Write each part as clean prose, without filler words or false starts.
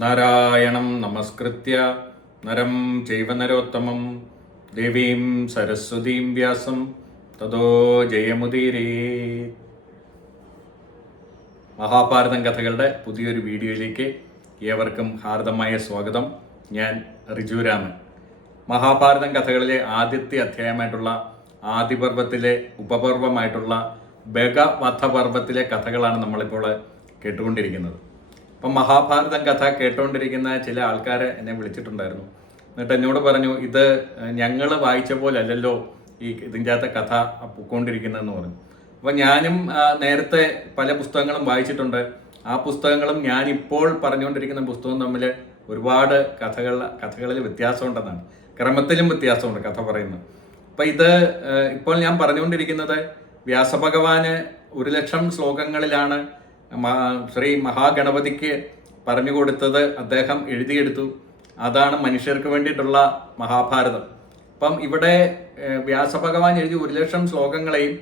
നാരായണം നമസ്കൃത്യ നരം ചൈവ നരോത്തമം ദേവീം സരസ്വതീം വ്യാസം തതോ ജയമുദീരേ. മഹാഭാരതം കഥകളുടെ പുതിയൊരു വീഡിയോയിലേക്ക് ഏവർക്കും ഹാർദമായ സ്വാഗതം. ഞാൻ റിജുരാമൻ. മഹാഭാരതം കഥകളിലെ ആദ്യത്തെ അധ്യായമായിട്ടുള്ള ആദിപർവത്തിലെ ഉപപർവമായിട്ടുള്ള ബഗവധപർവത്തിലെ കഥകളാണ് നമ്മളിപ്പോൾ കേട്ടുകൊണ്ടിരിക്കുന്നത്. അപ്പം മഹാഭാരതം കഥ കേട്ടുകൊണ്ടിരിക്കുന്ന ചില ആൾക്കാർ എന്നെ വിളിച്ചിട്ടുണ്ടായിരുന്നു. എന്നിട്ട് എന്നോട് പറഞ്ഞു, ഇത് ഞങ്ങൾ വായിച്ച പോലെ അല്ലല്ലോ ഇതിൻ്റെ അകത്തെ കഥ പൊയ്ക്കൊണ്ടിരിക്കുന്നതെന്ന് പറഞ്ഞു. അപ്പം ഞാനും നേരത്തെ പല പുസ്തകങ്ങളും വായിച്ചിട്ടുണ്ട്. ആ പുസ്തകങ്ങളും ഞാനിപ്പോൾ പറഞ്ഞുകൊണ്ടിരിക്കുന്ന പുസ്തകവും തമ്മിൽ ഒരുപാട് കഥകളിൽ വ്യത്യാസമുണ്ടെന്നാണ്. ക്രമത്തിലും വ്യത്യാസമുണ്ട് കഥ പറയുന്നത്. അപ്പം ഇത് ഇപ്പോൾ ഞാൻ പറഞ്ഞുകൊണ്ടിരിക്കുന്നത് വ്യാസഭഗവാന് 1,00,000 ശ്ലോകങ്ങളിലാണ് ശ്രീ മഹാഗണപതിക്ക് പറഞ്ഞു കൊടുത്തത്. അദ്ദേഹം എഴുതിയെടുത്തു. അതാണ് മനുഷ്യർക്ക് വേണ്ടിയിട്ടുള്ള മഹാഭാരതം. അപ്പം ഇവിടെ വ്യാസഭഗവാൻ എഴുതി 1,00,000 ശ്ലോകങ്ങളെയും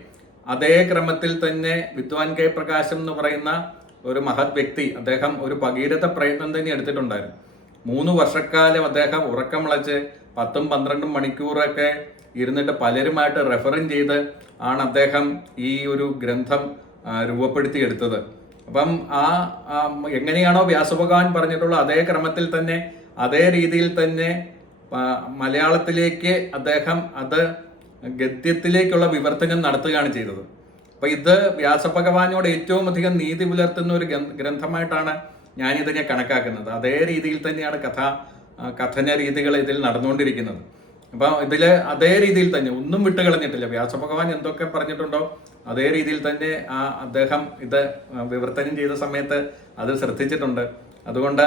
അതേ ക്രമത്തിൽ തന്നെ വിദ്വാൻ കെ പ്രകാശം എന്ന് പറയുന്ന ഒരു മഹത് വ്യക്തി, അദ്ദേഹം ഒരു ഭഗീരഥ പ്രയത്നം തന്നെ എടുത്തിട്ടുണ്ടായിരുന്നു. 3 വർഷക്കാലം അദ്ദേഹം ഉറക്കമിളച്ച് 10-12 മണിക്കൂറൊക്കെ ഇരുന്നിട്ട് പലരുമായിട്ട് റെഫറും ചെയ്ത് ആണ് അദ്ദേഹം ഈ ഒരു ഗ്രന്ഥം രൂപപ്പെടുത്തിയെടുത്തത്. അപ്പം എങ്ങനെയാണോ വ്യാസഭഗവാൻ പറഞ്ഞിട്ടുള്ള അതേ ക്രമത്തിൽ തന്നെ അതേ രീതിയിൽ തന്നെ മലയാളത്തിലേക്ക് അദ്ദേഹം അത് ഗദ്യത്തിലേക്കുള്ള വിവർത്തനം നടത്തുകയാണ് ചെയ്തത്. അപ്പൊ ഇത് വ്യാസഭഗവാനോട് ഏറ്റവും അധികം നീതി പുലർത്തുന്ന ഒരു ഗ്രന്ഥമായിട്ടാണ് ഞാനിതിനെ കണക്കാക്കുന്നത്. അതേ രീതിയിൽ തന്നെയാണ് കഥന രീതികൾ ഇതിൽ നടന്നുകൊണ്ടിരിക്കുന്നത്. അപ്പം ഇതിൽ അതേ രീതിയിൽ തന്നെ ഒന്നും വിട്ടുകളഞ്ഞിട്ടില്ല. വ്യാസഭഗവാൻ എന്തൊക്കെ പറഞ്ഞിട്ടുണ്ടോ അതേ രീതിയിൽ തന്നെ അദ്ദേഹം ഇത് വിവർത്തനം ചെയ്ത സമയത്ത് അത് ശ്രദ്ധിച്ചിട്ടുണ്ട്. അതുകൊണ്ട്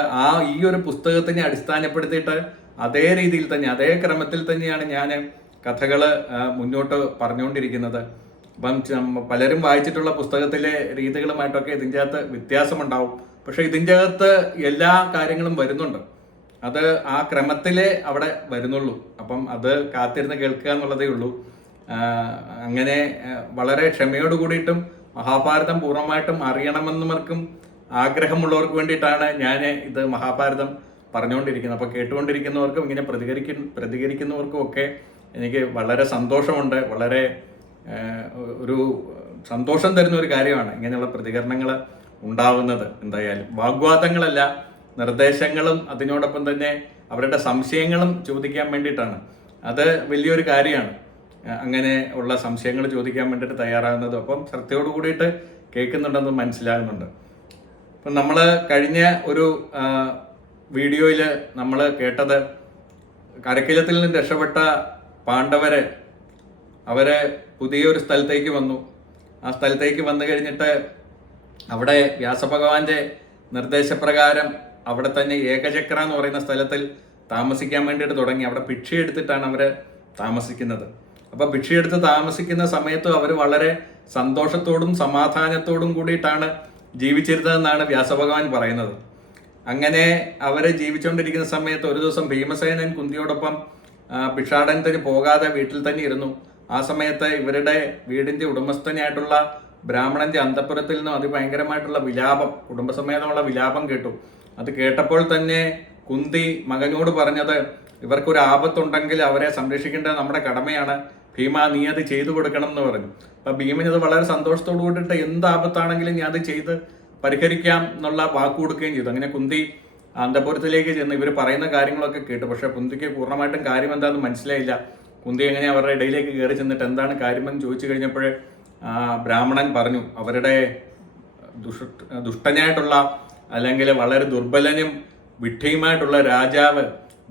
ഈ ഒരു പുസ്തകത്തിനെ അടിസ്ഥാനപ്പെടുത്തിയിട്ട് അതേ രീതിയിൽ തന്നെ അതേ ക്രമത്തിൽ തന്നെയാണ് ഞാൻ കഥകൾ മുന്നോട്ട് പറഞ്ഞുകൊണ്ടിരിക്കുന്നത്. അപ്പം പലരും വായിച്ചിട്ടുള്ള പുസ്തകത്തിലെ രീതികളുമായിട്ടൊക്കെ ഇതിൻ്റെ അകത്ത് വ്യത്യാസമുണ്ടാവും. പക്ഷെ ഇതിൻ്റെ അകത്ത് എല്ലാ കാര്യങ്ങളും വരുന്നുണ്ട്. അത് ആ ക്രമത്തിലേ അവിടെ വരുന്നുള്ളൂ. അപ്പം അത് കാത്തിരുന്ന് കേൾക്കുക എന്നുള്ളതേ ഉള്ളൂ. അങ്ങനെ വളരെ ക്ഷമയോട് കൂടിയിട്ടും മഹാഭാരതം പൂർണ്ണമായിട്ടും അറിയണമെന്നവർക്കും ആഗ്രഹമുള്ളവർക്ക് വേണ്ടിയിട്ടാണ് ഞാൻ ഇത് മഹാഭാരതം പറഞ്ഞുകൊണ്ടിരിക്കുന്നത്. അപ്പോൾ കേട്ടുകൊണ്ടിരിക്കുന്നവർക്കും ഇങ്ങനെ പ്രതികരിക്കുന്നവർക്കും ഒക്കെ എനിക്ക് വളരെ സന്തോഷമുണ്ട്. വളരെ ഒരു സന്തോഷം തരുന്ന ഒരു കാര്യമാണ് ഇങ്ങനെയുള്ള പ്രതികരണങ്ങൾ ഉണ്ടാവുന്നത്. എന്തായാലും വാഗ്വാദങ്ങളല്ല, നിർദ്ദേശങ്ങളും അതിനോടൊപ്പം തന്നെ അവരുടെ സംശയങ്ങളും ചോദിക്കാൻ വേണ്ടിയിട്ടാണ്. അത് വലിയൊരു കാര്യമാണ്. അങ്ങനെ ഉള്ള സംശയങ്ങൾ ചോദിക്കാൻ വേണ്ടിയിട്ട് തയ്യാറാകുന്നത്. അപ്പം ശ്രദ്ധയോട് കൂടിയിട്ട് കേൾക്കുന്നുണ്ടെന്ന് മനസ്സിലാകുന്നുണ്ട്. അപ്പം നമ്മൾ കഴിഞ്ഞ ഒരു വീഡിയോയിൽ നമ്മൾ കേട്ടത് കരക്കിലത്തിൽ നിന്ന് രക്ഷപ്പെട്ട പാണ്ഡവര് അവര് പുതിയൊരു സ്ഥലത്തേക്ക് വന്നു. ആ സ്ഥലത്തേക്ക് വന്നു കഴിഞ്ഞിട്ട് അവിടെ വ്യാസഭഗവാന്റെ നിർദ്ദേശപ്രകാരം അവിടെ തന്നെ ഏകചക്ര എന്ന് പറയുന്ന സ്ഥലത്തിൽ താമസിക്കാൻ വേണ്ടിയിട്ട് തുടങ്ങി. അവിടെ ഭിക്ഷയെടുത്തിട്ടാണ് അവർ താമസിക്കുന്നത്. അപ്പോൾ ഭിക്ഷയെടുത്ത് താമസിക്കുന്ന സമയത്തും അവർ വളരെ സന്തോഷത്തോടും സമാധാനത്തോടും കൂടിയിട്ടാണ് ജീവിച്ചിരുന്നതെന്നാണ് വ്യാസഭഗവാൻ പറയുന്നത്. അങ്ങനെ അവർ ജീവിച്ചുകൊണ്ടിരിക്കുന്ന സമയത്ത് ഒരു ദിവസം ഭീമസേനൻ കുന്തിയോടൊപ്പം ഭിക്ഷാടനത്തിന് പോകാതെ വീട്ടിൽ തന്നെ ഇരുന്നു. ആ സമയത്ത് ഇവരുടെ വീടിന്റെ ഉടമസ്ഥനായിട്ടുള്ള ബ്രാഹ്മണന്റെ അന്തഃപുരത്തിൽ നിന്നും അതിഭയങ്കരമായിട്ടുള്ള വിലാപം, കുടുംബസമേതമുള്ള വിലാപം കേട്ടു. അത് കേട്ടപ്പോൾ തന്നെ കുന്തി മകനോട് പറഞ്ഞത്, ഇവർക്കൊരു ആപത്തുണ്ടെങ്കിൽ അവരെ സംരക്ഷിക്കേണ്ടത് നമ്മുടെ കടമയാണ്. ഭീമ, നീ അത് ചെയ്തു കൊടുക്കണം എന്ന് പറഞ്ഞു. അപ്പൊ ഭീമൻ ഇത് വളരെ സന്തോഷത്തോടു കൂടിയിട്ട് എന്ത് ആപത്താണെങ്കിലും ഞാൻ അത് ചെയ്ത് പരിഹരിക്കാം എന്നുള്ള വാക്ക് കൊടുക്കുകയും ചെയ്തു. അങ്ങനെ കുന്തി അന്തഃപുരത്തിലേക്ക് ചെന്ന് ഇവർ പറയുന്ന കാര്യങ്ങളൊക്കെ കേട്ടു. പക്ഷെ കുന്തിക്ക് പൂർണ്ണമായിട്ടും കാര്യം എന്താണെന്ന് മനസ്സിലായില്ല. കുന്തി എങ്ങനെ അവരുടെ ഇടയിലേക്ക് കയറി ചെന്നിട്ട് എന്താണ് കാര്യമെന്ന് ചോദിച്ചു കഴിഞ്ഞപ്പോൾ ബ്രാഹ്മണൻ പറഞ്ഞു, അവരുടെ ദുഷ്ടനായിട്ടുള്ള അല്ലെങ്കിൽ വളരെ ദുർബലനും വിഡ്ഢിയുമായിട്ടുള്ള രാജാവ്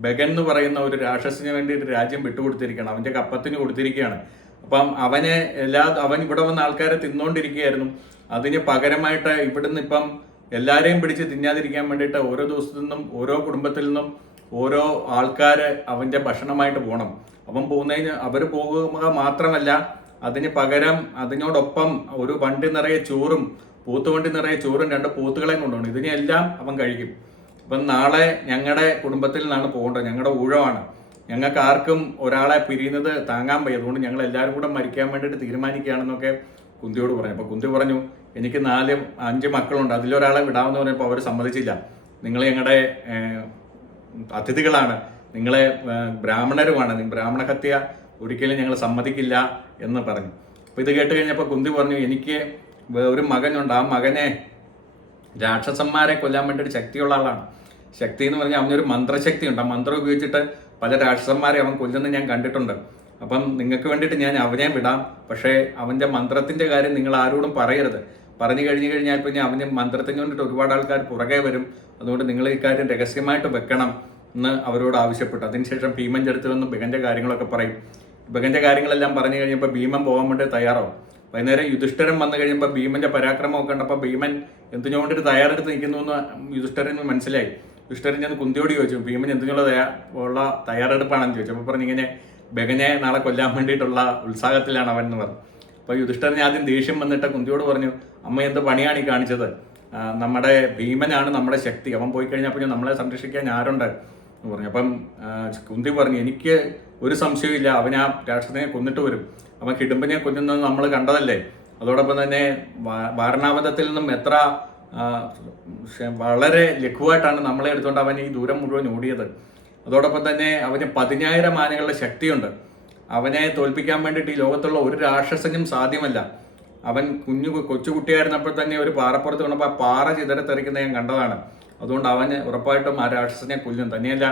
ബഗൻ എന്ന് പറയുന്ന ഒരു രാക്ഷസിന് വേണ്ടിയിട്ട് രാജ്യം വിട്ടുകൊടുത്തിരിക്കുകയാണ്. അവന്റെ കപ്പത്തിന് കൊടുത്തിരിക്കുകയാണ്. അപ്പം അവൻ ഇവിടെ വന്ന ആൾക്കാരെ തിന്നുകൊണ്ടിരിക്കുകയായിരുന്നു. അതിന് പകരമായിട്ട് ഇവിടുന്ന് ഇപ്പം എല്ലാവരെയും പിടിച്ച് തിന്നാതിരിക്കാൻ വേണ്ടിയിട്ട് ഓരോ ദിവസത്തു നിന്നും ഓരോ കുടുംബത്തിൽ നിന്നും ഓരോ ആൾക്കാര് അവന്റെ ഭക്ഷണമായിട്ട് പോകണം. അവൻ അവർ പോകുക മാത്രമല്ല, അതിന് പകരം അതിനോടൊപ്പം ഒരു വണ്ടി നിറയെ ചോറും പോത്തുവണ്ടി നിറയെ ചോറും 2 പോത്തുകളെയും കൊണ്ടുപോകണം. ഇതിനെല്ലാം അവൻ കഴിക്കും. അപ്പം നാളെ ഞങ്ങളുടെ കുടുംബത്തിൽ നിന്നാണ് പോകേണ്ടത്, ഞങ്ങളുടെ ഊഴമാണ്, ഞങ്ങൾക്ക് ആർക്കും ഒരാളെ പിരിയുന്നത് താങ്ങാൻ വയ്യ, അതുകൊണ്ട് ഞങ്ങൾ എല്ലാവരും കൂടെ മരിക്കാൻ വേണ്ടിയിട്ട് തീരുമാനിക്കുകയാണെന്നൊക്കെ കുന്തിയോട് പറഞ്ഞു. അപ്പോൾ കുന്തി പറഞ്ഞു, എനിക്ക് 4-5 മക്കളുണ്ട്, അതിലൊരാളെ വിടാമെന്ന് പറഞ്ഞപ്പോൾ അവർ സമ്മതിച്ചില്ല. നിങ്ങൾ ഞങ്ങളുടെ അതിഥികളാണ്, നിങ്ങളെ ബ്രാഹ്മണരുമാണ്, ബ്രാഹ്മണ ഹത്യ ഒരിക്കലും ഞങ്ങൾ സമ്മതിക്കില്ല എന്ന് പറഞ്ഞു. അപ്പോൾ ഇത് കേട്ട് കഴിഞ്ഞപ്പോൾ കുന്തി പറഞ്ഞു, എനിക്ക് ഒരു മകനുണ്ട്, ആ മകനെ രാക്ഷസന്മാരെ കൊല്ലാൻ വേണ്ടി ഒരു ശക്തിയുള്ള ആളാണ്. ശക്തി എന്ന് പറഞ്ഞാൽ അവനൊരു മന്ത്രശക്തി ഉണ്ട്. ആ മന്ത്രം ഉപയോഗിച്ചിട്ട് പല രാക്ഷസന്മാരെ അവൻ കൊല്ലുന്നത് ഞാൻ കണ്ടിട്ടുണ്ട്. അപ്പം നിങ്ങൾക്ക് വേണ്ടിയിട്ട് ഞാൻ അവനെ വിടാം, പക്ഷേ അവൻ്റെ മന്ത്രത്തിൻ്റെ കാര്യം നിങ്ങൾ ആരോടും പറയരുത്. പറഞ്ഞു കഴിഞ്ഞാൽ പിന്നെ അവന് മന്ത്രത്തിന് വേണ്ടിയിട്ട് ഒരുപാട് ആൾക്കാർ പുറകെ വരും. അതുകൊണ്ട് നിങ്ങൾ ഈ കാര്യം രഹസ്യമായിട്ട് വെക്കണം എന്ന് അവരോട് ആവശ്യപ്പെട്ടു. അതിനുശേഷം ഭീമൻ്റെ അടുത്ത് വന്ന് ബഗൻ്റെ കാര്യങ്ങളൊക്കെ പറയും. ബഗൻ്റെ കാര്യങ്ങളെല്ലാം പറഞ്ഞു കഴിഞ്ഞപ്പോൾ ഭീമൻ പോകാൻ വേണ്ടി തയ്യാറാവും. വൈകുന്നേരം യുധിഷ്ഠിരൻ വന്നു കഴിയുമ്പോൾ ഭീമന്റെ പരാക്രമമൊക്കെ കണ്ടപ്പോൾ ഭീമൻ എന്തിനു വേണ്ടിയിട്ട് തയ്യാറെടുത്ത് നിൽക്കുന്നു എന്ന് യുധിഷ്ഠിരന് മനസ്സിലായി. യുധിഷ്ഠിരൻ ഞാൻ കുന്തിയോട് ചോദിച്ചു, ഭീമൻ എന്തിനുള്ള തയ്യാറെടുപ്പാണെന്ന് ചോദിച്ചു. അപ്പോൾ പറഞ്ഞിങ്ങനെ ബഗനെ നാളെ കൊല്ലാൻ വേണ്ടിയിട്ടുള്ള ഉത്സാഹത്തിലാണ് അവൻ എന്ന് പറഞ്ഞു. അപ്പോൾ യുധിഷ്ഠിരന് ആദ്യം ദേഷ്യം വന്നിട്ട് കുന്തിയോട് പറഞ്ഞു, അമ്മ എന്ത് പണിയാണ് ഈ കാണിച്ചത്? നമ്മുടെ ഭീമനാണ് നമ്മുടെ ശക്തി, അവൻ പോയി കഴിഞ്ഞപ്പോൾ നമ്മളെ സംരക്ഷിക്കാൻ ആരുണ്ട് എന്ന് പറഞ്ഞു. അപ്പം കുന്തി പറഞ്ഞു, എനിക്ക് ഒരു സംശയമില്ല, അവൻ ആ രാക്ഷസനെ കൊന്നിട്ട് വരും. അവൻ ഹിഡുമ്പിനെ കൊല്ലുന്നത് നമ്മൾ കണ്ടതല്ലേ. അതോടൊപ്പം തന്നെ വാരണാവതത്തിൽ നിന്നും എത്ര വളരെ ലഘുവായിട്ടാണ് നമ്മളെ എടുത്തുകൊണ്ട് അവൻ ഈ ദൂരം മുഴുവൻ ഓടിയത്. അതോടൊപ്പം തന്നെ അവന് 10,000 ആനകളുടെ ശക്തിയുണ്ട്. അവനെ തോൽപ്പിക്കാൻ വേണ്ടിയിട്ട് ഈ ലോകത്തുള്ള ഒരു രാക്ഷസനും സാധ്യമല്ല. അവൻ കൊച്ചുകുട്ടിയായിരുന്നപ്പോൾ തന്നെ ഒരു പാറപ്പുറത്ത് വീണപ്പോൾ ആ പാറ ചിതറത്തെറിക്കുന്നത് ഞാൻ കണ്ടതാണ്. അതുകൊണ്ട് അവന് ഉറപ്പായിട്ടും ആ രാക്ഷസനെ കൊല്ലും. തന്നെയല്ല,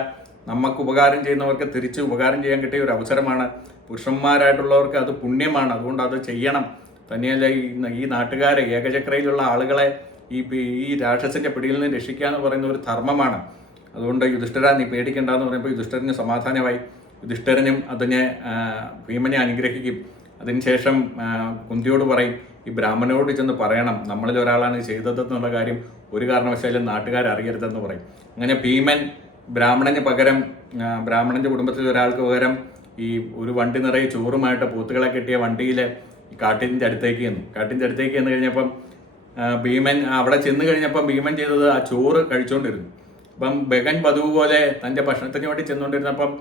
നമുക്ക് ഉപകാരം ചെയ്യുന്നവർക്ക് തിരിച്ച് ഉപകാരം ചെയ്യാൻ കിട്ടിയ ഒരു അവസരമാണ്. പുരുഷന്മാരായിട്ടുള്ളവർക്ക് അത് പുണ്യമാണ്, അതുകൊണ്ട് അത് ചെയ്യണം. തന്നെയല്ല, ഈ നാട്ടുകാരെ, ഏകചക്രയിലുള്ള ആളുകളെ ഈ രാക്ഷസന്റെ പിടിയിൽ നിന്ന് രക്ഷിക്കുക എന്ന് പറയുന്ന ഒരു ധർമ്മമാണ്. അതുകൊണ്ട് യുധിഷ്ഠിര, നീ പേടിക്കണ്ടെന്ന് പറയുമ്പോൾ യുധിഷ്ഠിരന് സമാധാനമായി. യുധിഷ്ഠിരനും അതിനെ ഭീമനെ അനുഗ്രഹിക്കും. അതിനുശേഷം കുന്തിയോട് പറയും, ഈ ബ്രാഹ്മണനോട് ചെന്ന് പറയണം, നമ്മളിൽ ഒരാളാണ് ചെയ്തതെന്നുള്ള കാര്യം ഒരു കാരണവശാലും നാട്ടുകാർ അറിയരുതെന്ന് പറയും. അങ്ങനെ ഭീമൻ ബ്രാഹ്മണന് പകരം, ബ്രാഹ്മണന്റെ കുടുംബത്തിൽ ഒരാൾക്ക് പകരം ഈ ഒരു വണ്ടി നിറയെ ചോറുമായിട്ട് പോത്തുകളെ കെട്ടിയ വണ്ടിയിൽ ഈ കാട്ടിൻ്റെ അടുത്തേക്ക് ചെന്ന് കഴിഞ്ഞപ്പം ഭീമൻ അവിടെ ചെന്ന് കഴിഞ്ഞപ്പം ഭീമൻ ചെയ്തത് ആ ചോറ് കഴിച്ചുകൊണ്ടിരുന്നു. അപ്പം ബഗൻ പതിവ് പോലെ തൻ്റെ ഭക്ഷണത്തിന് വേണ്ടി ചെന്നുകൊണ്ടിരുന്നപ്പം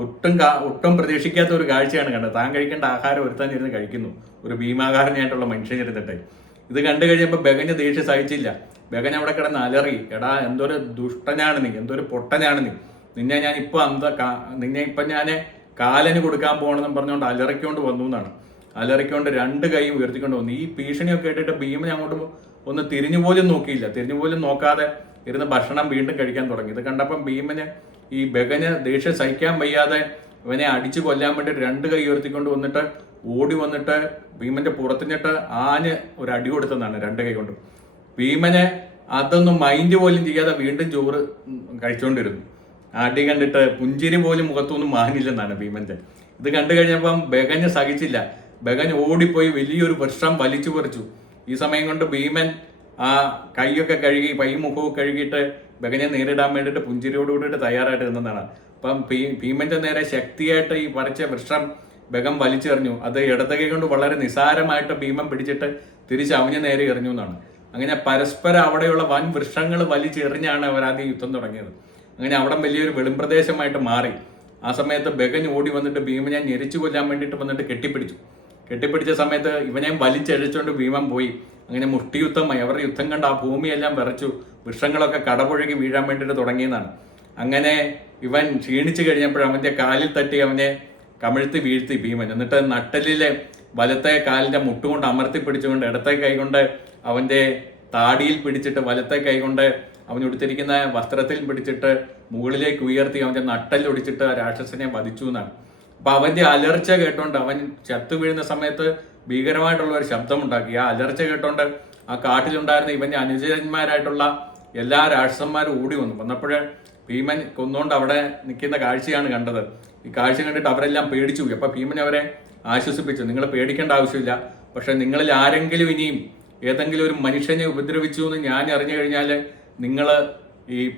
ഒട്ടും പ്രതീക്ഷിക്കാത്ത ഒരു കാഴ്ചയാണ് കണ്ടത്. താൻ കഴിക്കേണ്ട ആഹാരം ഒരുത്താൻ ഇരുന്ന് കഴിക്കുന്നു, ഒരു ഭീമാകാരനായിട്ടുള്ള മനുഷ്യൻ ഇരുന്നിട്ട്. ഇത് കണ്ടു കഴിഞ്ഞപ്പോൾ ബഗന് ദേഷ്യം സഹിച്ചില്ല. ബഗൻ അവിടെ കിടന്ന് അലറി, എടാ എന്തൊരു ദുഷ്ടനാണ് നീ, എന്തൊരു പൊട്ടനാണ് നീ, നിന്നെ ഞാൻ കാലന് കൊടുക്കാൻ പോകണമെന്നും പറഞ്ഞുകൊണ്ട് അലറിക്കൊണ്ട് വന്നു എന്നാണ്. അലറിക്കൊണ്ട് 2 കൈയും ഉയർത്തിക്കൊണ്ട് വന്നു. ഈ ഭീഷണിയൊക്കെ കേട്ടിട്ട് ഭീമൻ അങ്ങോട്ട് ഒന്ന് തിരിഞ്ഞു പോലും നോക്കാതെ ഇരുന്ന് ഭക്ഷണം വീണ്ടും കഴിക്കാൻ തുടങ്ങി. ഇത് കണ്ടപ്പം ഭീമന് ഈ ബഗന് ദേഷ്യം സഹിക്കാൻ വയ്യാതെ ഇവനെ അടിച്ചു കൊല്ലാൻ വേണ്ടി 2 കൈ ഉയർത്തിക്കൊണ്ട് വന്നിട്ട് ഓടി വന്നിട്ട് ഭീമന്റെ പുറത്തിനിട്ട് ആഞ്ഞ് ഒരു അടി കൊടുത്തെന്നാണ് 2 കൈ കൊണ്ട്. ഭീമന് അതൊന്നും മൈൻഡ് പോലും ചെയ്യാതെ വീണ്ടും ചോറ് കഴിച്ചുകൊണ്ടിരുന്നു. അടി കണ്ടിട്ട് പുഞ്ചിരി പോലും മുഖത്തൊന്നും മാനില്ലെന്നാണ് ഭീമന്റെ. ഇത് കണ്ടു കഴിഞ്ഞപ്പം ബഗന് സഹിച്ചില്ല. ബഗൻ ഓടിപ്പോയി വലിയൊരു വൃക്ഷം വലിച്ചു പറിച്ചു. ഈ സമയം കൊണ്ട് ഭീമൻ ആ കൈയൊക്കെ കഴുകി മുഖവും കഴുകിയിട്ട് ബഗനെ നേരിടാൻ വേണ്ടിയിട്ട് പുഞ്ചിരിയോട് കൂടിയിട്ട് തയ്യാറായിട്ട് നിന്നതാണ്. അപ്പം ഭീമന്റെ നേരെ ശക്തിയായിട്ട് ഈ പറിച്ച വൃക്ഷം ബഗൻ വലിച്ചെറിഞ്ഞു. അത് ഇടത് കൈ കൊണ്ട് വളരെ നിസാരമായിട്ട് ഭീമൻ പിടിച്ചിട്ട് തിരിച്ച് അവന് നേരെ എറിഞ്ഞു എന്നാണ്. അങ്ങനെ പരസ്പരം അവിടെയുള്ള വൻ വൃക്ഷങ്ങൾ വലിച്ചെറിഞ്ഞാണ് അവർ ആദ്യം യുദ്ധം തുടങ്ങിയത്. അങ്ങനെ അവിടെ വലിയൊരു വെളിമ്പ്രദേശമായിട്ട് മാറി. ആ സമയത്ത് ബഗൻ ഓടി വന്നിട്ട് ഭീമനെ ഞെരിച്ചു കൊല്ലാൻ വേണ്ടിയിട്ട് വന്നിട്ട് കെട്ടിപ്പിടിച്ച സമയത്ത് ഇവനെയും വലിച്ചഴിച്ചുകൊണ്ട് ഭീമൻ പോയി. അങ്ങനെ മുഷ്ടിയുദ്ധമായി. അവരുടെ യുദ്ധം കണ്ട് ആ ഭൂമിയെല്ലാം വിറച്ചു, വൃക്ഷങ്ങളൊക്കെ കടപുഴകി വീഴാൻ വേണ്ടിയിട്ട് തുടങ്ങിയതാണ്. അങ്ങനെ ഇവൻ ക്ഷീണിച്ചു കഴിഞ്ഞപ്പോൾ അവന്റെ കാലിൽ തട്ടി അവനെ കമിഴ്ത്തി വീഴ്ത്തി ഭീമൻ. എന്നിട്ട് നട്ടലിലെ വലത്തെ കാലിന്റെ മുട്ടുകൊണ്ട് അമർത്തി പിടിച്ചുകൊണ്ട് ഇടത്തെ കൈകൊണ്ട് അവന്റെ താടിയിൽ പിടിച്ചിട്ട് വലത്തെ കൈകൊണ്ട് അവൻ ഉടുത്തിരിക്കുന്ന വസ്ത്രത്തിൽ പിടിച്ചിട്ട് മുകളിലേക്ക് ഉയർത്തി അവന്റെ നട്ടലൊടിച്ചിട്ട് ആ രാക്ഷസനെ വധിച്ചു എന്നാണ്. അപ്പൊ അവന്റെ അലർച്ച കേട്ടോണ്ട് അവൻ ചത്തു വീഴുന്ന സമയത്ത് ഭീകരമായിട്ടുള്ള ഒരു ശബ്ദമുണ്ടാക്കി. ആ അലർച്ച കേട്ടോണ്ട് ആ കാട്ടിലുണ്ടായിരുന്ന ഇവന്റെ അനുചരന്മാരായിട്ടുള്ള എല്ലാ രാക്ഷസന്മാരും ഓടി വന്നപ്പോൾ ഭീമൻ കൊന്നുകൊണ്ട് അവിടെ നിൽക്കുന്ന കാഴ്ചയാണ് കണ്ടത്. ഈ കാഴ്ച കണ്ടിട്ട് അവരെല്ലാം പേടിച്ചു പോയി. അപ്പൊ ഭീമൻ അവരെ ആശ്വസിപ്പിച്ചു, നിങ്ങൾ പേടിക്കേണ്ട ആവശ്യമില്ല, പക്ഷെ നിങ്ങളിൽ ആരെങ്കിലും ഇനിയും ഏതെങ്കിലും ഒരു മനുഷ്യനെ ഉപദ്രവിച്ചു എന്ന് ഞാൻ അറിഞ്ഞു കഴിഞ്ഞാൽ നിങ്ങൾ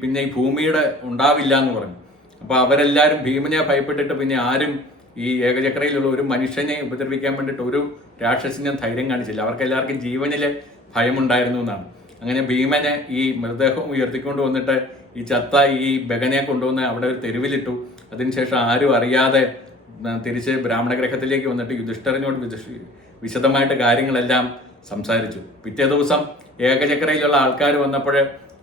പിന്നെ ഈ ഭൂമിയുടെ ഉണ്ടാവില്ല എന്ന് പറഞ്ഞു. അപ്പൊ അവരെല്ലാവരും ഭീമനെ ഭയപ്പെട്ടിട്ട് പിന്നെ ആരും ഈ ഏകചക്രയിലുള്ള ഒരു മനുഷ്യനെ ഉപദ്രവിക്കാൻ വേണ്ടിയിട്ട് ഒരു രാക്ഷസിനും ധൈര്യം കാണിച്ചില്ല. അവർക്കെല്ലാവർക്കും ജീവനിലെ ഭയമുണ്ടായിരുന്നു എന്നാണ്. അങ്ങനെ ഭീമനെ ഈ മൃതദേഹം ഉയർത്തിക്കൊണ്ട് വന്നിട്ട് ഈ ചത്ത ഈ ബഗനെ കൊണ്ടുവന്ന് അവിടെ ഒരു തെരുവിലിട്ടു. അതിനുശേഷം ആരും അറിയാതെ തിരിച്ച് ബ്രാഹ്മണഗ്രഹത്തിലേക്ക് വന്നിട്ട് യുധിഷ്ഠിരനോട് വിശദമായിട്ട് കാര്യങ്ങളെല്ലാം സംസാരിച്ചു. പിറ്റേ ദിവസം ഏകചക്രയിലുള്ള ആൾക്കാർ വന്നപ്പോൾ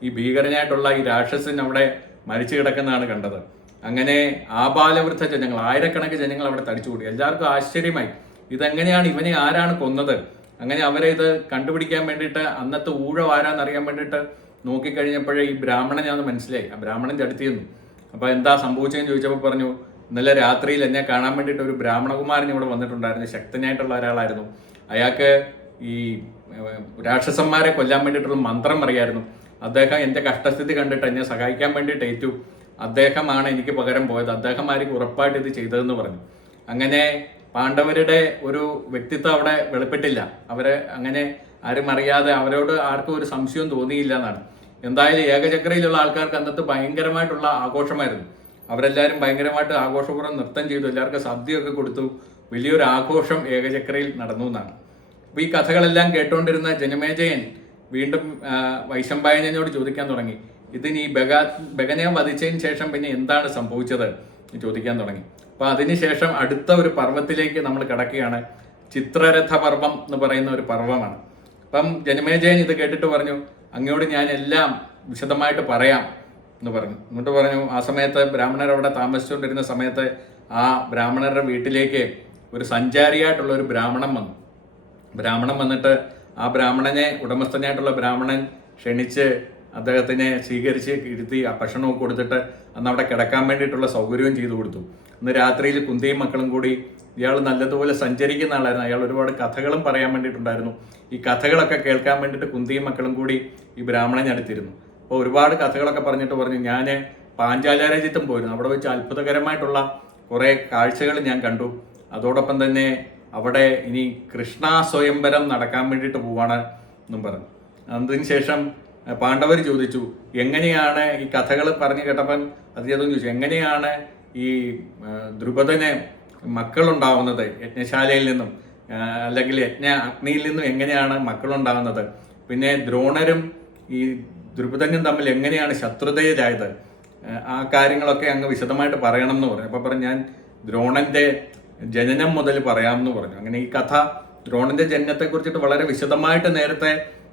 ഈ ഭീകരനായിട്ടുള്ള ഈ രാക്ഷസൻ അവിടെ മരിച്ചു കിടക്കുന്നതാണ് കണ്ടത്. അങ്ങനെ ആബാലവൃദ്ധ ജനങ്ങൾ, ആയിരക്കണക്കിന് ജനങ്ങൾ അവിടെ തടിച്ചുകൂടി. എല്ലാവർക്കും ആശ്ചര്യമായി, ഇതെങ്ങനെയാണ്, ഇവനെ ആരാണ് കൊന്നത്? അങ്ങനെ അവരെ ഇത് കണ്ടുപിടിക്കാൻ വേണ്ടിയിട്ട്, അന്നത്തെ ഊഴം ആരാന്നറിയാൻ വേണ്ടിയിട്ട് നോക്കിക്കഴിഞ്ഞപ്പോഴേ ഈ ബ്രാഹ്മണനാണെന്ന് മനസ്സിലായി. ആ ബ്രാഹ്മണൻ ചടുത്തിയിരുന്നു. അപ്പോൾ എന്താ സംഭവിച്ചതെന്ന് ചോദിച്ചപ്പോൾ പറഞ്ഞു, ഇന്നലെ രാത്രിയിൽ എന്നെ കാണാൻ വേണ്ടിയിട്ട് ഒരു ബ്രാഹ്മണകുമാരൻ ഇവിടെ വന്നിട്ടുണ്ടായിരുന്നു. ശക്തനായിട്ടുള്ള ഒരാളായിരുന്നു. അയാൾക്ക് ഈ രാക്ഷസന്മാരെ കൊല്ലാൻ വേണ്ടിയിട്ടുള്ള മന്ത്രം അറിയായിരുന്നു. അദ്ദേഹം എൻ്റെ കഷ്ടസ്ഥിതി കണ്ടിട്ട് എന്നെ സഹായിക്കാൻ വേണ്ടിയിട്ട് ഏറ്റു. അദ്ദേഹമാണ് എനിക്ക് പകരം പോയത്. അദ്ദേഹമായിരിക്കും ഉറപ്പായിട്ട് ഇത് ചെയ്തതെന്ന് പറഞ്ഞു. അങ്ങനെ പാണ്ഡവരുടെ ഒരു വ്യക്തിത്വം അവിടെ വെളിപ്പെട്ടില്ല. അവരെ അങ്ങനെ ആരും അറിയാതെ, അവരോട് ആർക്കും ഒരു സംശയവും തോന്നിയില്ല എന്നാണ്. എന്തായാലും ഏകചക്രയിലുള്ള ആൾക്കാർക്ക് അന്നത്തെ ഭയങ്കരമായിട്ടുള്ള ആഘോഷമായിരുന്നു. അവരെല്ലാവരും ഭയങ്കരമായിട്ട് ആഘോഷപൂർവ്വം നൃത്തം ചെയ്തു, എല്ലാവർക്കും സദ്യയൊക്കെ കൊടുത്തു. വലിയൊരു ആഘോഷം ഏകചക്രയിൽ നടന്നു എന്നാണ്. അപ്പോൾ ഈ കഥകളെല്ലാം കേട്ടുകൊണ്ടിരുന്ന ജനമേജയൻ വീണ്ടും വൈശമ്പായനോട് ചോദിക്കാൻ തുടങ്ങി, ഇതിന് ഈ ബഗനെ വധിച്ചതിന് ശേഷം പിന്നെ എന്താണ് സംഭവിച്ചത് ചോദിക്കാൻ തുടങ്ങി. അപ്പോൾ അതിനുശേഷം അടുത്ത ഒരു പർവ്വത്തിലേക്ക് നമ്മൾ കിടക്കുകയാണ്. ചിത്രരഥ പർവ്വം എന്ന് പറയുന്ന ഒരു പർവ്വമാണ്. അപ്പം ജനമേജയൻ ഇത് കേട്ടിട്ട് പറഞ്ഞു, അങ്ങയോട് ഞാൻ എല്ലാം വിശദമായിട്ട് പറയാം എന്ന് പറഞ്ഞു. എന്നിട്ട് പറഞ്ഞു, ആ സമയത്ത് ബ്രാഹ്മണർ അവിടെ താമസിച്ചുകൊണ്ടിരുന്ന സമയത്ത് ആ ബ്രാഹ്മണരുടെ വീട്ടിലേക്ക് ഒരു സഞ്ചാരിയായിട്ടുള്ള ഒരു ബ്രാഹ്മണൻ വന്നു. ബ്രാഹ്മണൻ വന്നിട്ട് ആ ബ്രാഹ്മണനെ, ഉടമസ്ഥനായിട്ടുള്ള ബ്രാഹ്മണൻ ക്ഷണിച്ച് അദ്ദേഹത്തിനെ സ്വീകരിച്ച് ഇരുത്തി ആ ഭക്ഷണമൊക്കെ കൊടുത്തിട്ട് അന്ന് അവിടെ കിടക്കാൻ വേണ്ടിയിട്ടുള്ള സൗകര്യവും ചെയ്തു കൊടുത്തു. ഇന്ന് രാത്രിയിൽ കുന്തിയും മക്കളും കൂടി, ഇയാൾ നല്ലതുപോലെ സഞ്ചരിക്കുന്ന ആളായിരുന്നു, അയാൾ ഒരുപാട് കഥകളും പറയാൻ വേണ്ടിയിട്ടുണ്ടായിരുന്നു. ഈ കഥകളൊക്കെ കേൾക്കാൻ വേണ്ടിയിട്ട് കുന്തിയും മക്കളും കൂടി ഈ ബ്രാഹ്മണനെ അടുത്തിരുന്നു. അപ്പോൾ ഒരുപാട് കഥകളൊക്കെ പറഞ്ഞിട്ട് പറഞ്ഞു, ഞാൻ പാഞ്ചാലരാജ്യത്തും പോയിരുന്നു, അവിടെ വെച്ച് അത്ഭുതകരമായിട്ടുള്ള കുറേ കാഴ്ചകൾ ഞാൻ കണ്ടു. അതോടൊപ്പം തന്നെ അവിടെ ഇനി കൃഷ്ണ സ്വയംവരം നടക്കാൻ വേണ്ടിയിട്ട് പോവാണ് എന്നും പറഞ്ഞു. അതിനുശേഷം പാണ്ഡവർ ചോദിച്ചു, എങ്ങനെയാണ് ഈ കഥകൾ പറഞ്ഞു കേട്ടപ്പം അദ്ദേഹം ചോദിച്ചു, എങ്ങനെയാണ് ഈ ദ്രുപദന് മക്കളുണ്ടാവുന്നത്? യജ്ഞശാലയിൽ നിന്നും അല്ലെങ്കിൽ യജ്ഞ അഗ്നിയിൽ നിന്നും എങ്ങനെയാണ് മക്കളുണ്ടാകുന്നത്? പിന്നെ ദ്രോണരും ഈ ദ്രുപദനും തമ്മിൽ എങ്ങനെയാണ് ശത്രുതയിലായത്? ആ കാര്യങ്ങളൊക്കെ അങ്ങ് വിശദമായിട്ട് പറയണം എന്ന് പറഞ്ഞു. അപ്പോൾ പറഞ്ഞു, ഞാൻ ദ്രോണന്റെ ജനനം മുതൽ പറയാമെന്ന് പറഞ്ഞു. അങ്ങനെ ഈ കഥ ദ്രോണന്റെ ജനനത്തെ കുറിച്ചിട്ട് വളരെ വിശദമായിട്ട് നേരത്തെ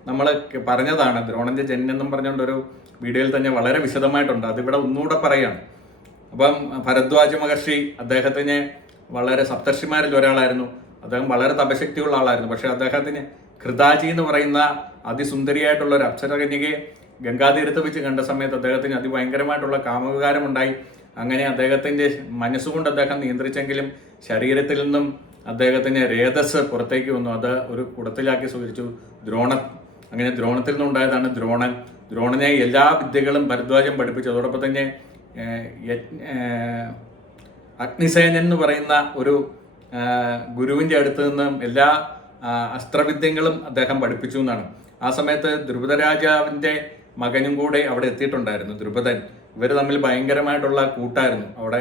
നമ്മൾ പറഞ്ഞതാണ്. ദ്രോണന്റെ ജനനം എന്നും പറഞ്ഞുകൊണ്ട് ഒരു വീഡിയോയിൽ തന്നെ വളരെ വിശദമായിട്ടുണ്ട്. അതിവിടെ ഒന്നുകൂടെ പറയാണ്. അപ്പം ഭരദ്വാജ മഹർഷി അദ്ദേഹത്തിന് വളരെ സപ്തർഷിമാരിൽ ഒരാളായിരുന്നു. അദ്ദേഹം വളരെ തപശക്തിയുള്ള ആളായിരുന്നു. പക്ഷെ അദ്ദേഹത്തിന് ഘൃതാജി എന്ന് പറയുന്ന അതിസുന്ദരിയായിട്ടുള്ള ഒരു അപ്സരകന്യകയെ ഗംഗാതീരത്ത് വെച്ച് കണ്ട സമയത്ത് അദ്ദേഹത്തിന് അതിഭയങ്കരമായിട്ടുള്ള കാമവികാരമുണ്ടായി. അങ്ങനെ അദ്ദേഹത്തിന്റെ മനസ്സുകൊണ്ട് അദ്ദേഹം നിയന്ത്രിച്ചെങ്കിലും ശരീരത്തിൽ നിന്നും അദ്ദേഹത്തിന് രേതസ് പുറത്തേക്ക് വന്നു. അത് ഒരു കുടത്തിലാക്കി സ്വീകരിച്ചു അങ്ങനെ ദ്രോണത്തിൽ നിന്നുണ്ടായതാണ് ദ്രോണൻ. ദ്രോണനെ എല്ലാ വിദ്യകളും ഭരദ്വാജം പഠിപ്പിച്ചു. അതോടൊപ്പം തന്നെ അഗ്നിസേനൻ എന്ന് പറയുന്ന ഒരു ഗുരുവിൻ്റെ അടുത്ത് നിന്നും എല്ലാ അസ്ത്രവിദ്യകളും അദ്ദേഹം പഠിപ്പിച്ചു എന്നാണ്. ആ സമയത്ത് ദ്രുപദരാജാവിൻ്റെ മകനും കൂടെ അവിടെ എത്തിയിട്ടുണ്ടായിരുന്നു, ദ്രുപദൻ. ഇവർ തമ്മിൽ ഭയങ്കരമായിട്ടുള്ള കൂട്ടായിരുന്നു അവിടെ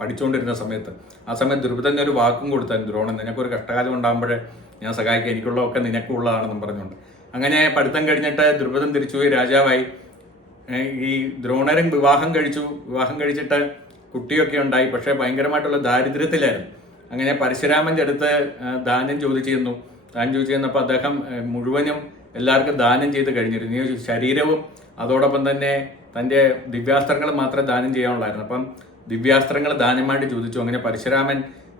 പഠിച്ചുകൊണ്ടിരുന്ന സമയത്ത്. ആ സമയത്ത് ദ്രുപദൻ ഒരു വാക്കും കൊടുത്തായിരുന്നു, ദ്രോണൻ നിനക്കൊരു കഷ്ടകാലം ഉണ്ടാകുമ്പോഴേ ഞാൻ സഹായിക്കുക, എനിക്കുള്ളതൊക്കെ നിനക്കുള്ളതാണെന്നും പറഞ്ഞുകൊണ്ട്. അങ്ങനെ പഠിത്തം കഴിഞ്ഞിട്ട് ദ്രുപദൻ തിരിച്ചുപോയി രാജാവായി. ഈ ദ്രോണരും വിവാഹം കഴിച്ചിട്ട് കുട്ടിയൊക്കെ ഉണ്ടായി. പക്ഷേ ഭയങ്കരമായിട്ടുള്ള ദാരിദ്ര്യത്തിലായിരുന്നു. അങ്ങനെ പരശുരാമൻ്റെ അടുത്ത് ദാനം ചോദിച്ചിരുന്നു. ദാനം ചോദിച്ചിരുന്നപ്പോൾ അദ്ദേഹം മുഴുവനും എല്ലാവർക്കും ദാനം ചെയ്ത് കഴിഞ്ഞിരുന്നു. ശരീരവും അതോടൊപ്പം തന്നെ തൻ്റെ ദിവ്യാസ്ത്രങ്ങൾ മാത്രമേ ദാനം ചെയ്യാനുള്ളായിരുന്നു. അപ്പം ദിവ്യാസ്ത്രങ്ങൾ ദാനമായിട്ട് ചോദിച്ചു. അങ്ങനെ പരശുരാമൻ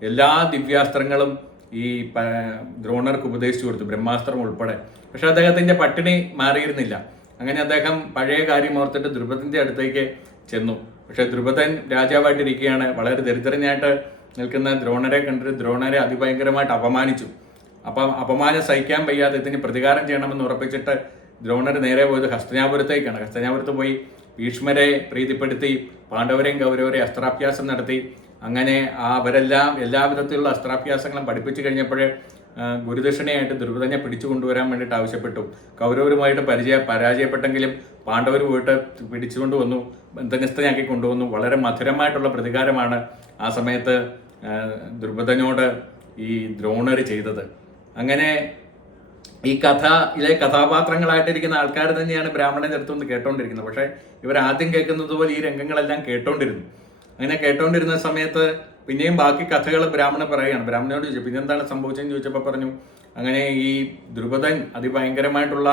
എല്ലാ ദിവ്യാസ്ത്രങ്ങളും ഈ ദ്രോണർക്ക് ഉപദേശിച്ചു കൊടുത്തു, ബ്രഹ്മാസ്ത്രം ഉൾപ്പെടെ. പക്ഷെ അദ്ദേഹത്തിൻ്റെ പട്ടിണി മാറിയിരുന്നില്ല. അങ്ങനെ അദ്ദേഹം പഴയ കാര്യം ഓർത്തിട്ട് ദ്രുപദന്റെ അടുത്തേക്ക് ചെന്നു. പക്ഷെ ദ്രുപദൻ രാജാവായിട്ടിരിക്കുകയാണ്. വളരെ ദരിദ്രനായിട്ട് നിൽക്കുന്ന ദ്രോണരെ കണ്ടിട്ട് ദ്രോണരെ അതിഭയങ്കരമായിട്ട് അപമാനിച്ചു. അപ്പം അപമാനം സഹിക്കാൻ വയ്യാതെ ഇതിന് പ്രതികാരം ചെയ്യണമെന്ന് ഉറപ്പിച്ചിട്ട് ദ്രോണർ നേരെ പോയത് ഹസ്തനാപുരത്തേക്കാണ്. ഹസ്തനാപുരത്ത് പോയി ഭീഷ്മരെ പ്രീതിപ്പെടുത്തി പാണ്ഡവരെയും കൗരവരെയും അസ്ത്രാഭ്യാസം നടത്തി. അങ്ങനെ അവരെല്ലാം എല്ലാവിധത്തിലുള്ള അസ്ത്രാഭ്യാസങ്ങളും പഠിപ്പിച്ചു കഴിഞ്ഞപ്പോൾ ഗുരുദക്ഷിണയായിട്ട് ദ്രുപദനെ പിടിച്ചു കൊണ്ടുവരാൻ വേണ്ടിയിട്ട് ആവശ്യപ്പെട്ടു. കൗരവരുമായിട്ട് പരാജയപ്പെട്ടെങ്കിലും പാണ്ഡവർ പോയിട്ട് പിടിച്ചുകൊണ്ട് വന്നു, ബന്ധനസ്ഥനാക്കി കൊണ്ടുവന്നു. വളരെ മധുരമായിട്ടുള്ള പ്രതികാരമാണ് ആ സമയത്ത് ദ്രുപദനോട് ഈ ദ്രോണർ ചെയ്തത്. അങ്ങനെ ഈ കഥയിലെ കഥാപാത്രങ്ങളായിട്ടിരിക്കുന്ന ആൾക്കാർ തന്നെയാണ് ബ്രാഹ്മണന്റെ അടുത്തുനിന്ന് കേട്ടോണ്ടിരിക്കുന്നത്. പക്ഷെ ഇവർ ആദ്യം കേൾക്കുന്നത് പോലെ ഈ രംഗങ്ങളെല്ലാം കേട്ടോണ്ടിരുന്നു. അങ്ങനെ കേട്ടോണ്ടിരുന്ന സമയത്ത് പിന്നെയും ബാക്കി കഥകൾ ബ്രാഹ്മണൻ പറയുകയാണ്. ബ്രാഹ്മണനോട് ചോദിച്ചു, പിന്നെന്താണ് സംഭവിച്ചതെന്ന് ചോദിച്ചപ്പോൾ പറഞ്ഞു, അങ്ങനെ ഈ ദ്രുപദൻ അതിഭയങ്കരമായിട്ടുള്ള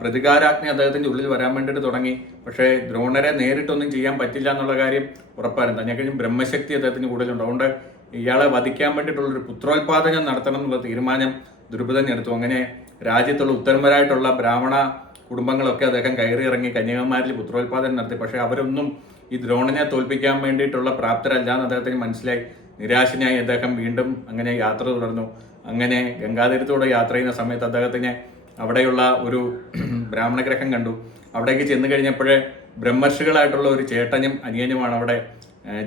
പ്രതികാരാജ്ഞ അദ്ദേഹത്തിന്റെ ഉള്ളിൽ വരാൻ വേണ്ടിയിട്ട് തുടങ്ങി. പക്ഷേ ദ്രോണരെ നേരിട്ടൊന്നും ചെയ്യാൻ പറ്റില്ല എന്നുള്ള കാര്യം ഉറപ്പായിരുന്നു. അതിനെക്കഴിഞ്ഞും ബ്രഹ്മശക്തി അദ്ദേഹത്തിന് കൂടുതലുണ്ട്. അതുകൊണ്ട് ഇയാളെ വധിക്കാൻ വേണ്ടിയിട്ടുള്ളൊരു പുത്രോത്പാദനം നടത്തണം എന്നുള്ള തീരുമാനം ദ്രുപദൻ എടുത്തു. അങ്ങനെ രാജ്യത്തുള്ള ഉത്തരമരായിട്ടുള്ള ബ്രാഹ്മണ കുടുംബങ്ങളൊക്കെ അദ്ദേഹം കയറി ഇറങ്ങി കന്യാകുമാരിൽ പുത്രോത്പാദനം നടത്തി. പക്ഷേ അവരൊന്നും ഈ ദ്രോണനെ തോൽപ്പിക്കാൻ വേണ്ടിയിട്ടുള്ള പ്രാപ്തരല്ല എന്ന് അദ്ദേഹത്തിന് മനസ്സിലായി. നിരാശനായി അദ്ദേഹം വീണ്ടും അങ്ങനെ യാത്ര തുടർന്നു. അങ്ങനെ ഗംഗാതീരത്തോടെ യാത്ര ചെയ്യുന്ന സമയത്ത് അദ്ദേഹത്തിന് അവിടെയുള്ള ഒരു ബ്രാഹ്മണഗ്രഹം കണ്ടു. അവിടേക്ക് ചെന്ന് കഴിഞ്ഞപ്പോൾ ബ്രഹ്മർഷികളായിട്ടുള്ള ഒരു ചേട്ടനും അനിയനുമാണ് അവിടെ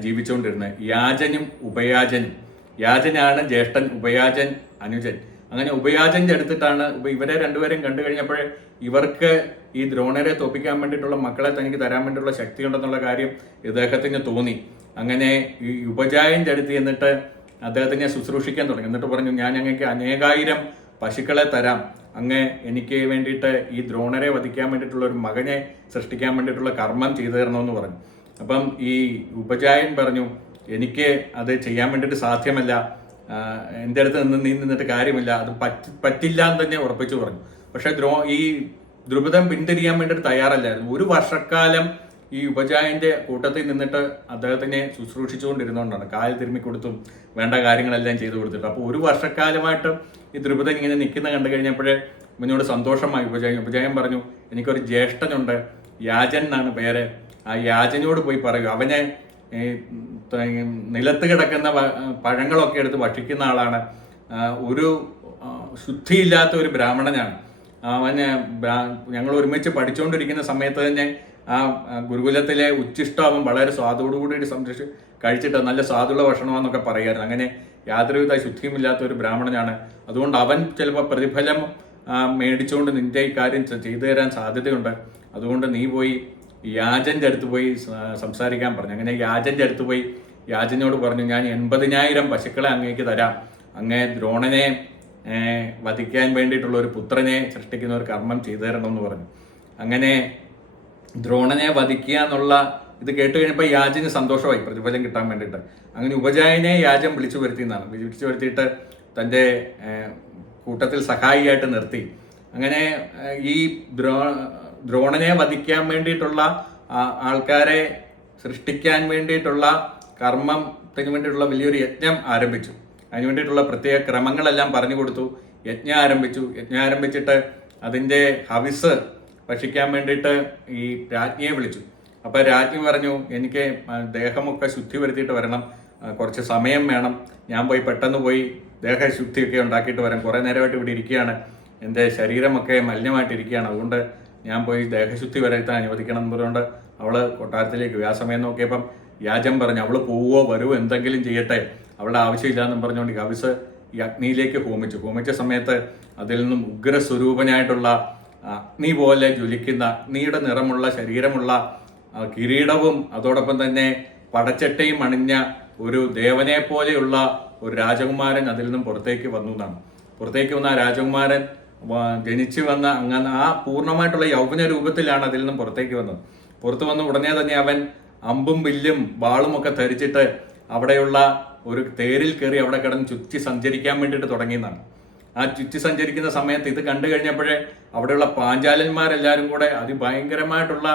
ജീവിച്ചുകൊണ്ടിരുന്നത്. യാജനും ഉപയാജനും. യാജനാണ് ജ്യേഷ്ഠൻ, ഉപയാജൻ അനുജൻ. അങ്ങനെ ഉപയാജന്റെ അടുത്തിട്ടാണ് ഇവരെ രണ്ടുപേരും കണ്ടു കഴിഞ്ഞപ്പോൾ ഇവർക്ക് ഈ ദ്രോണരെ തോപ്പിക്കാൻ വേണ്ടിയിട്ടുള്ള മക്കളെ തനിക്ക് തരാൻ വേണ്ടിയിട്ടുള്ള ശക്തി ഉണ്ടെന്നുള്ള കാര്യം ഇദ്ദേഹത്തിന് തോന്നി. അങ്ങനെ ഈ ഉപജായന്റെ അടുത്ത് എന്നിട്ട് അദ്ദേഹത്തിനെ ശുശ്രൂഷിക്കാൻ തുടങ്ങി. എന്നിട്ട് പറഞ്ഞു, ഞാൻ അങ്ങേക്ക് അനേകായിരം പശുക്കളെ തരാം, അങ്ങ് എനിക്ക് വേണ്ടിയിട്ട് ഈ ദ്രോണരെ വധിക്കാൻ വേണ്ടിയിട്ടുള്ള ഒരു മകനെ സൃഷ്ടിക്കാൻ വേണ്ടിയിട്ടുള്ള കർമ്മം ചെയ്തു തരണമെന്ന് പറഞ്ഞു. അപ്പം ഈ ഉപജായൻ പറഞ്ഞു, എനിക്ക് അത് ചെയ്യാൻ വേണ്ടിയിട്ട് സാധ്യമല്ല, എൻ്റെ അടുത്ത് നിന്നിട്ട് കാര്യമില്ല, അത് പറ്റില്ല എന്ന് തന്നെ ഉറപ്പിച്ചു പറഞ്ഞു. പക്ഷെ ഈ ദ്രുപദൻ പിന്തിരിയാൻ വേണ്ടിയിട്ട് തയ്യാറല്ലായിരുന്നു. ഒരു വർഷക്കാലം ഈ ഉപജായന്റെ കൂട്ടത്തിൽ നിന്നിട്ട് അദ്ദേഹത്തിനെ ശുശ്രൂഷിച്ചുകൊണ്ടിരുന്നുകൊണ്ടാണ്. കാൽ തിരുമ്മി കൊടുത്തും വേണ്ട കാര്യങ്ങളെല്ലാം ചെയ്തു കൊടുത്തിട്ട്. അപ്പോൾ ഒരു വർഷക്കാലമായിട്ട് ഈ ദ്രുപദൻ ഇങ്ങനെ നിൽക്കുന്ന കണ്ടു കഴിഞ്ഞപ്പോഴേ മുന്നോട് സന്തോഷമായി ഉപജായൻ പറഞ്ഞു, എനിക്കൊരു ജ്യേഷ്ഠനുണ്ട്, യാജൻ എന്നാണ് പേര്. ആ യാജനോട് പോയി പറയൂ, അവനെ നിലത്ത് കിടക്കുന്ന പഴങ്ങളൊക്കെ എടുത്ത് ഭക്ഷിക്കുന്ന ആളാണ്, ഒരു ശുദ്ധിയില്ലാത്ത ഒരു ബ്രാഹ്മണനാണ്. അവന് ഞങ്ങൾ ഒരുമിച്ച് പഠിച്ചുകൊണ്ടിരിക്കുന്ന സമയത്ത് തന്നെ ആ ഗുരുകുലത്തിലെ ഉച്ചിഷ്ടം അവൻ വളരെ സ്വാദോടുകൂടി കഴിച്ചിട്ട് നല്ല സ്വാദുള്ള ഭക്ഷണമാണെന്നൊക്കെ പറയായിരുന്നു. അങ്ങനെ യാതൊരുവിധ ശുദ്ധിയുമില്ലാത്ത ഒരു ബ്രാഹ്മണനാണ്. അതുകൊണ്ട് അവൻ ചിലപ്പോൾ പ്രതിഫലം മേടിച്ചുകൊണ്ട് നിന്റെ ഈ കാര്യം ചെയ്തു തരാൻ സാധ്യതയുണ്ട്. അതുകൊണ്ട് നീ പോയി യാജന്റെ അടുത്ത് പോയി സംസാരിക്കാൻ പറഞ്ഞു. അങ്ങനെ യാജന്റെ അടുത്ത് പോയി യാജനോട് പറഞ്ഞു, ഞാൻ 80,000 പശുക്കളെ അങ്ങേക്ക് തരാം, അങ്ങേ ദ്രോണനെ വധിക്കാൻ വേണ്ടിയിട്ടുള്ള ഒരു പുത്രനെ സൃഷ്ടിക്കുന്ന ഒരു കർമ്മം ചെയ്തു തരണം എന്ന് പറഞ്ഞു. അങ്ങനെ ദ്രോണനെ വധിക്കുക എന്നുള്ള ഇത് കേട്ട് കഴിഞ്ഞപ്പോൾ യാജന് സന്തോഷമായി, പ്രതിഫലം കിട്ടാൻ വേണ്ടിയിട്ട്. അങ്ങനെ ഉപജായനെ യാജൻ വിളിച്ചു വരുത്തിയിട്ട് തൻ്റെ കൂട്ടത്തിൽ സഹായിയായിട്ട് നിർത്തി. അങ്ങനെ ഈ ദ്രോണനെ വധിക്കാൻ വേണ്ടിയിട്ടുള്ള ആൾക്കാരെ സൃഷ്ടിക്കാൻ വേണ്ടിയിട്ടുള്ള കർമ്മത്തിന് വേണ്ടിയിട്ടുള്ള വലിയൊരു യജ്ഞം ആരംഭിച്ചു. അതിന് വേണ്ടിയിട്ടുള്ള പ്രത്യേക ക്രമങ്ങളെല്ലാം പറഞ്ഞു കൊടുത്തു. യജ്ഞം ആരംഭിച്ചിട്ട് അതിൻ്റെ ഹവിസ് ഭക്ഷിക്കാൻ വേണ്ടിയിട്ട് ഈ രാജ്ഞിയെ വിളിച്ചു. അപ്പോൾ രാജ്ഞി പറഞ്ഞു, എനിക്ക് ദേഹമൊക്കെ ശുദ്ധി വരുത്തിയിട്ട് വരണം, കുറച്ച് സമയം വേണം, ഞാൻ പെട്ടെന്ന് പോയി ദേഹശുദ്ധിയൊക്കെ ഉണ്ടാക്കിയിട്ട് വരാം, കുറേ നേരമായിട്ട് ഇവിടെ ഇരിക്കുകയാണ്, എൻ്റെ ശരീരമൊക്കെ മലിനമായിട്ടിരിക്കുകയാണ്, അതുകൊണ്ട് ഞാൻ പോയി ദേഹശുദ്ധി വരുത്താൻ അനുവദിക്കണം എന്ന് പറഞ്ഞുകൊണ്ട് അവൾ കൊട്ടാരത്തിലേക്ക് പോയി. ആ സമയം നോക്കിയപ്പം യാജൻ പറഞ്ഞു, അവൾ പോവോ വരുവോ എന്തെങ്കിലും ചെയ്യട്ടെ, അവളുടെ ആവശ്യമില്ലാന്നും പറഞ്ഞുകൊണ്ട് ഹവിസ് ഈ അഗ്നിയിലേക്ക് ഹോമിച്ച സമയത്ത് അതിൽ നിന്നും ഉഗ്രസ്വരൂപനായിട്ടുള്ള അഗ്നി പോലെ ജ്വലിക്കുന്ന അഗ്നിയുടെ നിറമുള്ള ശരീരമുള്ള കിരീടവും അതോടൊപ്പം തന്നെ പടച്ചട്ടയും അണിഞ്ഞ ഒരു ദേവനെ പോലെയുള്ള ഒരു രാജകുമാരൻ അതിൽ നിന്നും പുറത്തേക്ക് വന്നു എന്നാണ്. പുറത്തേക്ക് വന്ന ആ രാജകുമാരൻ ജനിച്ചു വന്ന അങ്ങനെ ആ പൂർണ്ണമായിട്ടുള്ള യൗവന രൂപത്തിലാണ് അതിൽ നിന്നും പുറത്തേക്ക് വന്നത്. പുറത്തു വന്ന ഉടനെ തന്നെ അവൻ അമ്പും വില്ലും വാളും ഒക്കെ ധരിച്ചിട്ട് അവിടെയുള്ള ഒരു തേരിൽ കയറി അവിടെ കിടന്ന് ചുറ്റി സഞ്ചരിക്കാൻ വേണ്ടിയിട്ട് തുടങ്ങിയെന്നാണ്. ആ ചുറ്റി സഞ്ചരിക്കുന്ന സമയത്ത് ഇത് കണ്ടു കഴിഞ്ഞപ്പോഴേ അവിടെയുള്ള പാഞ്ചാലന്മാരെല്ലാവരും കൂടെ അതിഭയങ്കരമായിട്ടുള്ള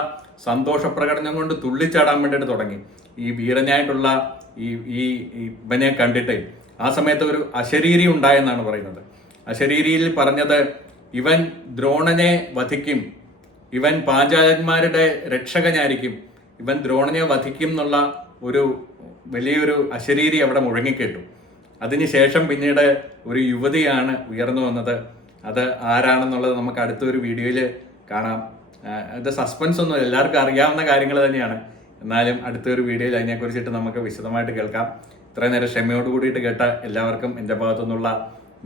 സന്തോഷ പ്രകടനം കൊണ്ട് തുള്ളിച്ചാടാൻ വേണ്ടിയിട്ട് തുടങ്ങി. ഈ വീരനായിട്ടുള്ള ഈ ഇവനെ കണ്ടിട്ട് ആ സമയത്ത് ഒരു അശരീരി ഉണ്ടായെന്നാണ് പറയുന്നത്. അശരീരിയിൽ പറഞ്ഞത്, ഇവൻ ദ്രോണനെ വധിക്കും, ഇവൻ പാഞ്ചാലന്മാരുടെ രക്ഷകനായിരിക്കും, ഇവൻ ദ്രോണനെ വധിക്കും എന്നുള്ള ഒരു വലിയൊരു അശരീരി അവിടെ മുഴങ്ങിക്കേട്ടു. അതിനുശേഷം പിന്നീട് ഒരു യുവതിയാണ് ഉയർന്നു വന്നത്. അത് ആരാണെന്നുള്ളത് നമുക്ക് അടുത്തൊരു വീഡിയോയിൽ കാണാം. ഇത് സസ്പെൻസ് ഒന്നും എല്ലാവർക്കും അറിയാവുന്ന കാര്യങ്ങൾ തന്നെയാണ്. എന്നാലും അടുത്തൊരു വീഡിയോയിൽ അതിനെക്കുറിച്ചിട്ട് നമുക്ക് വിശദമായിട്ട് കേൾക്കാം. ഇത്രയും നേരം ക്ഷമയോട് കൂടിയിട്ട് കേട്ട എല്ലാവർക്കും എൻ്റെ ഭാഗത്തു നിന്നുള്ള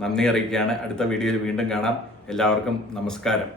നന്ദി അറിയിക്കുകയാണ്. അടുത്ത വീഡിയോയിൽ വീണ്ടും കാണാം. എല്ലാവർക്കും നമസ്കാരം.